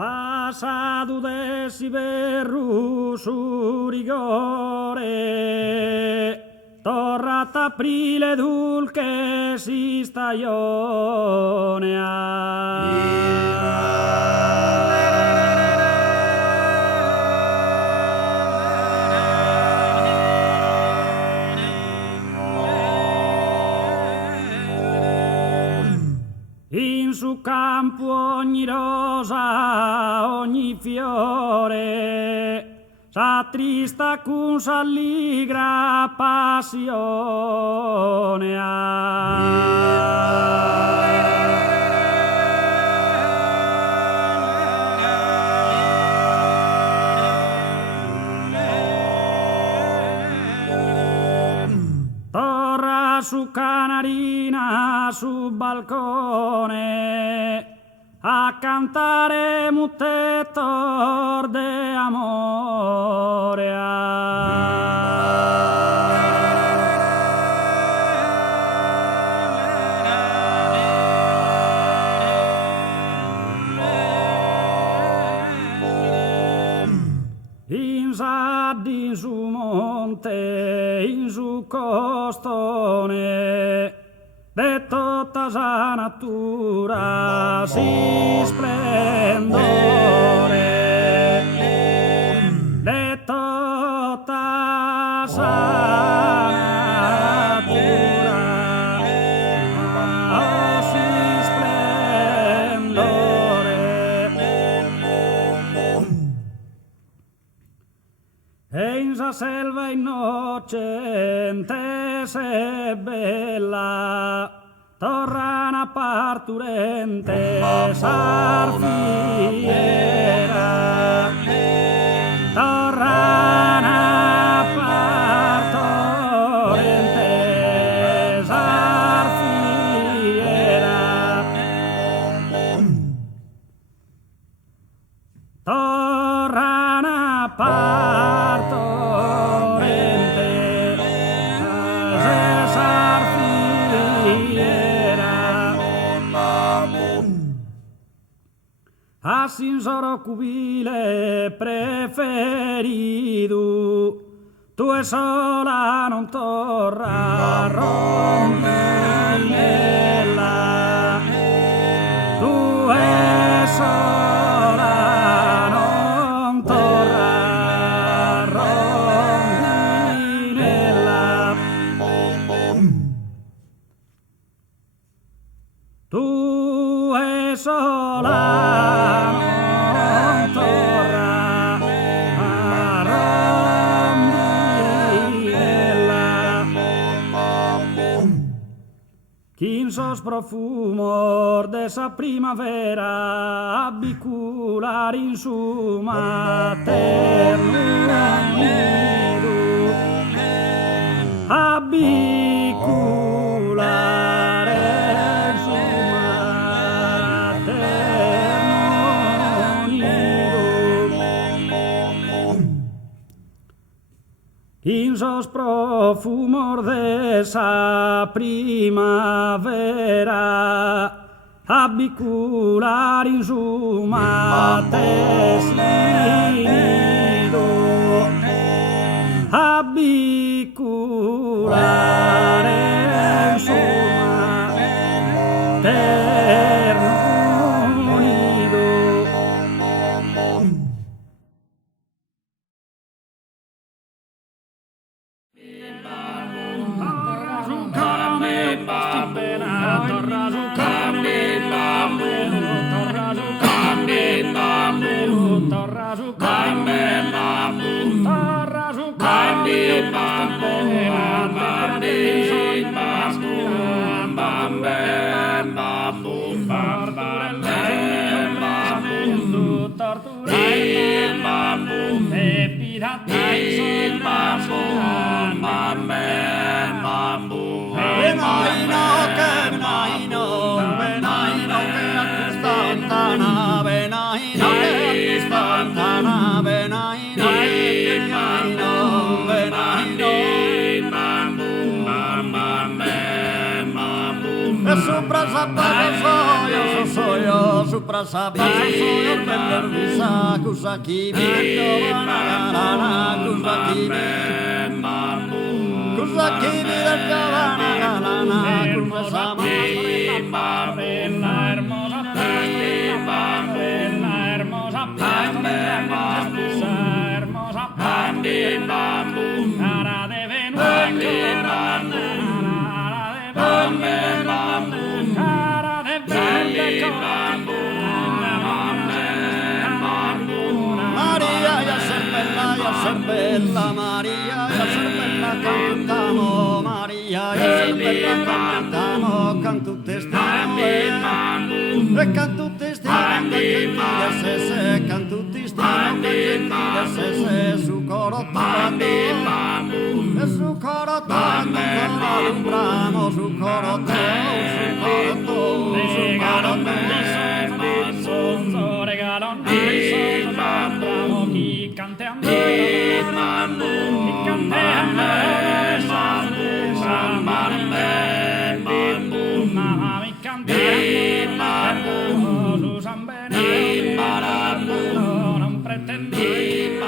Pasado de Siberru su rigore, torrata aprile dulce si in su campo ogni rosa, ogni fiore, s'attrista con s'alligra passione. Torra su canarina sul balcone a cantare muttetor de amore. In saddi, in su monte, in su costone, de tutta sa natura si splendore, de tutta sa natura si splendore. E in sa selva innocente se bella, torrana parturente sarfiera, torrana parturente sarfiera, torrana parturente sarfiera. Assin soro cubile preferido, tu e sola non torra rondinella, tu e sola non torra rondinella, tu e sola non torra rondinella. Chin sos profumor de sa primavera abicular in su materno nido, abicular in su materno nido. In sos profumor de sa primavera abicular in su mates nido, abicular in su materno nido. Sopra zapatos soy, su prasa pasa sono per visa kusaki bito banana kusaki kusaki bito banana kusaki cara de Venus, cara de verde, Maria ya ser bella Maria ya ser bella cantamo Maria ya ser bella cantamo can tutte stiamo e can tutte stiamo gentile se can tutti stiamo gentile se su coro tanto e su coro tanto alumbramo su coro tanto chi canteando, chi canteando, mi canteando, su San Benedetto, non pretendo chi